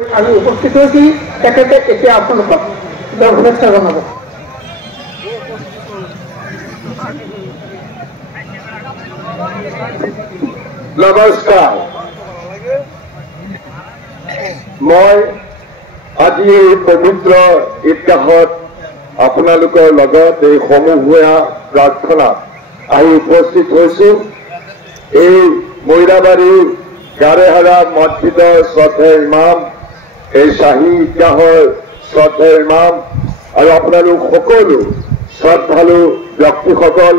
আমি উপস্থিত হয়েছি তেখেতে এতে আপনাদেৰ শুভেচ্ছা জানাবো। নমস্কাৰ, মই আজি এই পবিত্ৰ ঈদগাহত আপোনালোকৰ লগত এই সমূহীয়া প্ৰাৰ্থনাত আহি উপস্থিত হৈছো। এই মৈৰাবাৰী গাৰেহাৰা মছজিদৰ শ্ৰদ্ধেয় ইমাম, এই শ্বাহী ঈদগাহৰ শ্ৰদ্ধেয় ইমাম আৰু আপোনালোক সকলো শ্ৰদ্ধালু ব্যক্তিসকল,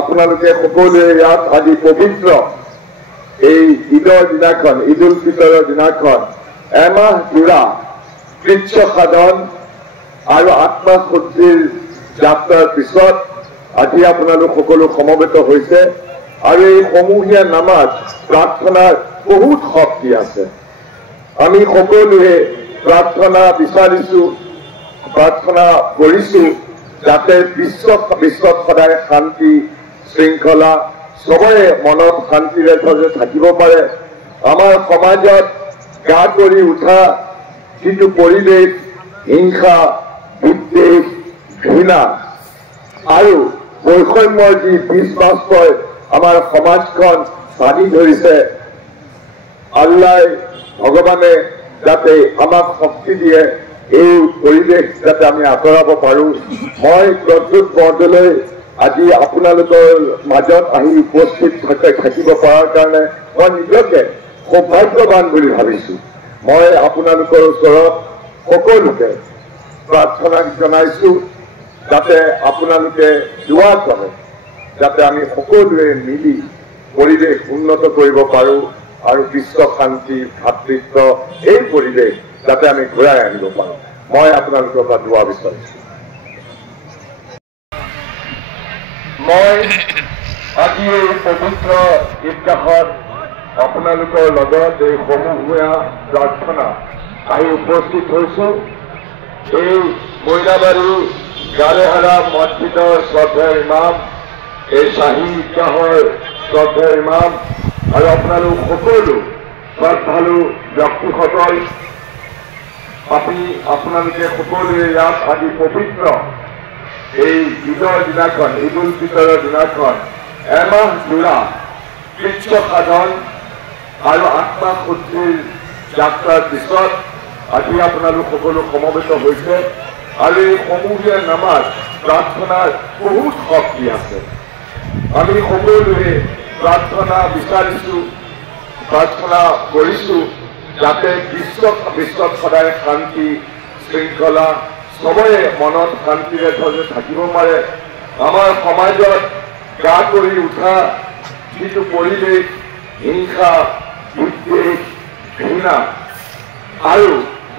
আপোনালোকে সকলোৱে ইয়াত আজি পবিত্ৰ এই ঈদৰ দিনাখন, ঈদ উল ফিতৰৰ দিনাখন এমাহ জোৰা কৃচ্ছ সাধন আৰু আত্মশুদ্ধিৰ যাত্ৰাৰ পিছত আজি আপোনালোক সকলো সমবেত হৈছে। আৰু এই সমূহীয়া নামাজ প্ৰাৰ্থনাৰ বহুত শক্তি আছে। আমি সকলোৱে প্ৰাৰ্থনা বিচাৰিছো, প্ৰাৰ্থনা কৰিছো যাতে বিশ্বত সদায় শান্তি শৃংখলা সবৰে মনত শান্তিৰে থাকিব পাৰে। আমাৰ সমাজত গা কৰি উঠা যিটো পৰিৱেশ, হিংসা, বিদ্বেষ, ঘৃণা আৰু বৈষম্যৰ যি বীজ বাষ্পই আমাৰ সমাজখন ভাঙি ধৰিছে, আল্লাই ভগৱানে যাতে আমাক শক্তি দিয়ে, এই পৰিৱেশ যাতে আমি আঁতৰাব পাৰো। মই প্ৰদ্যুৎ বৰদলৈ আজি আপোনালোকৰ মাজত আহি উপস্থিত থাকিব পৰাৰ কাৰণে মই নিজকে সৌভাগ্যৱান বুলি ভাবিছো। মই আপোনালোকৰ ওচৰত সকলোকে প্ৰাৰ্থনা জনাইছো যাতে আপোনালোকে দোৱা কৰে, যাতে আমি সকলোৱে মিলি পৰিৱেশ উন্নত কৰিব পাৰো আৰু বিশ্ব শান্তি, ভাতৃত্ব এই পৰিৱেশ যাতে আমি ঘূৰাই আনিব পাৰো। মই আপোনালোকৰ পৰা দোৱা বিচাৰিছো। মই আজি এই পবিত্ৰ ঈদগাহত আপোনালোকৰ লগত এই সমূহীয়া প্ৰাৰ্থনা আহি উপস্থিত হৈছো। এই মৈৰাবাৰী গাৰেহাৰা মছজিদৰ শ্ৰদ্ধেয় ইমাম, এই শ্বাহী ঈদগাহৰ শ্ৰদ্ধেয় ইমাম আৰু আপোনালোক সকলো শ্ৰদ্ধালু ব্যক্তিসকল, আপোনালোকে সকলোৱে ইয়াত আজি পবিত্ৰ এই ঈদৰ দিনাখন, ঈদ উল ফিতৰৰ দিনাখন এমাহ জোৰা কৃচ্ছ সাধন আৰু আত্মশুদ্ধিৰ যাত্ৰাৰ পিছত আজি আপোনালোক সকলো সমবেত হৈছে। আৰু এই সমূহীয়া নামাজ প্ৰাৰ্থনাৰ বহুত শক্তি আছে। আমি সকলোৱে প্ৰাৰ্থনা বিচাৰিছো, প্ৰাৰ্থনা কৰিছো যাতে বিশ্বত সদায় শান্তি শৃংখলা সবৰে মনত শান্তিৰে থাকিব পাৰে। আমাৰ সমাজত গা কৰি উঠা যিটো পৰিৱেশ, হিংসা, বিদ্বেষ, ঘৃণা আৰু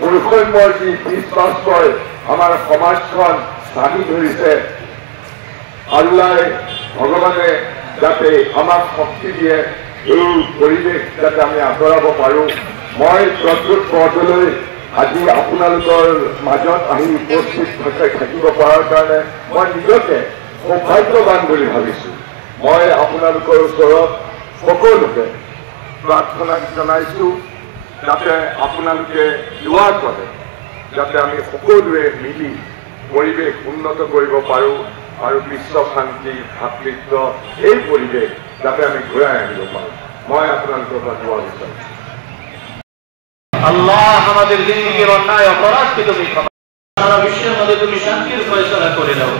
বৈষম্যৰ যি বীজ বাষ্পই আমাৰ সমাজখন ভাঙি ধৰিছে, আল্লাই ভগৱানে যাতে আমাক শক্তি দিয়ে, এই পৰিৱেশ যাতে আমি আঁতৰাব পাৰো। মই প্ৰদ্যুৎ বৰদলৈ আজি আপোনালোকৰ মাজত আহি উপস্থিত থাকিব পৰাৰ কাৰণে মই নিজকে সৌভাগ্যৱান বুলি ভাবিছো। মই আপোনালোকৰ ওচৰত সকলোকে প্ৰাৰ্থনা জনাইছো যাতে আপোনালোকে দোৱা কৰে, যাতে আমি সকলোৱে মিলি পৰিৱেশ উন্নত কৰিব পাৰো আৰু বিশ্ব শান্তি, ভাতৃত্ব এই পৰিৱেশ যাতে আমি ঘূৰাই আনিব পাৰো। মই আপোনালোকৰ পৰা দোৱা বিচাৰিছো। আল্লাহ আমাদের জিন্দেগির অন্যায় অপরাধকে তুমি ক্ষমা, সারা বিশ্বের মধ্যে তুমি শান্তির ফয়সালা করে দাও।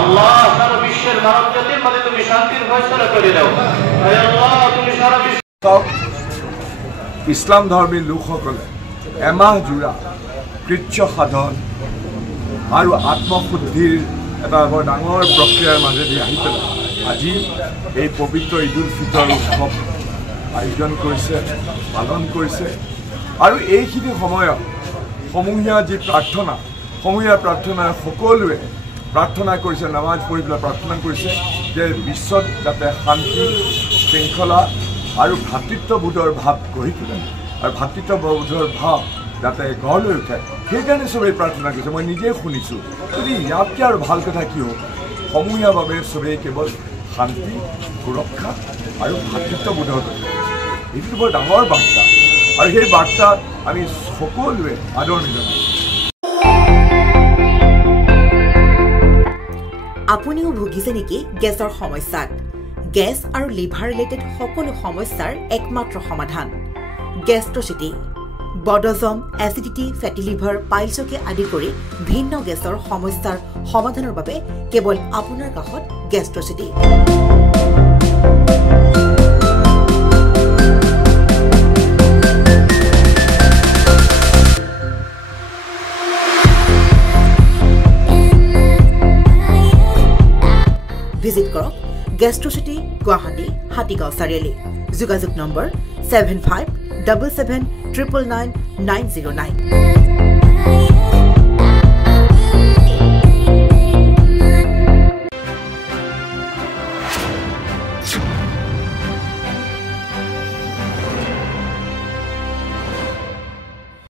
আল্লাহ সারা বিশ্বের মানব জাতির মধ্যে তুমি শান্তির ফয়সালা করে দাও। হে আল্লাহ, তুমি সারা বিশ্ব ইছলাম ধৰ্মী লোকসকলে এমাহ জোৰা কৃচ্ছ সাধন আৰু আত্মশুদ্ধিৰ এটা বৰ ডাঙৰ প্ৰক্ৰিয়াৰ মাজেদি আহি পেলাই আজি এই পবিত্ৰ ঈদ উল ফিতৰ উৎসৱ আয়োজন কৰিছে, পালন কৰিছে। আৰু এইখিনি সময়ত সমূহীয়া যি প্ৰাৰ্থনা, সমূহীয়া প্ৰাৰ্থনাৰ সকলোৱে প্ৰাৰ্থনা কৰিছে, নামাজ পঢ়ি পেলাই প্ৰাৰ্থনা কৰিছে যে বিশ্বত যাতে শান্তি শৃংখলা আৰু ভাতৃত্ববোধৰ ভাৱ গঢ়ি তোলে আৰু ভাতৃত্ববোধৰ ভাৱ যাতে গঢ় লৈ উঠে, সেইকাৰণে চবেই প্ৰাৰ্থনা কৰিছে। মই নিজেই শুনিছোঁ, যদি ইয়াতকৈ আৰু ভাল কথা কি হ'ব, সমূহীয়াভাৱে চবেই কেৱল শান্তি, সুৰক্ষা আৰু ভাতৃত্ববোধৰ এইটো বৰ ডাঙৰ বাৰ্তা। আৰু সেই বাৰ্তা আমি সকলোৱে আদৰণি জনাইছোঁ। আপুনিও ভুগিছে নেকি গেছৰ সমস্যাত? গেছ আৰু লিভাৰ ৰিলেটেড সকলো সমস্যাৰ একমাত্ৰ সমাধান গেষ্ট্ৰচিটি। বদহজম, এচিডিটি, ফেটি লিভাৰ, পাইলছকে আদি কৰি ভিন্ন গেছৰ সমস্যাৰ সমাধানৰ বাবে কেৱল আপোনাৰ কাষত গেষ্ট্ৰচিটি। ভিজিট কৰক গেষ্ট্ৰচিটি, গুৱাহাটী, হাতীগাঁও চাৰিআলি। যোগাযোগ নম্বৰ 7577999909।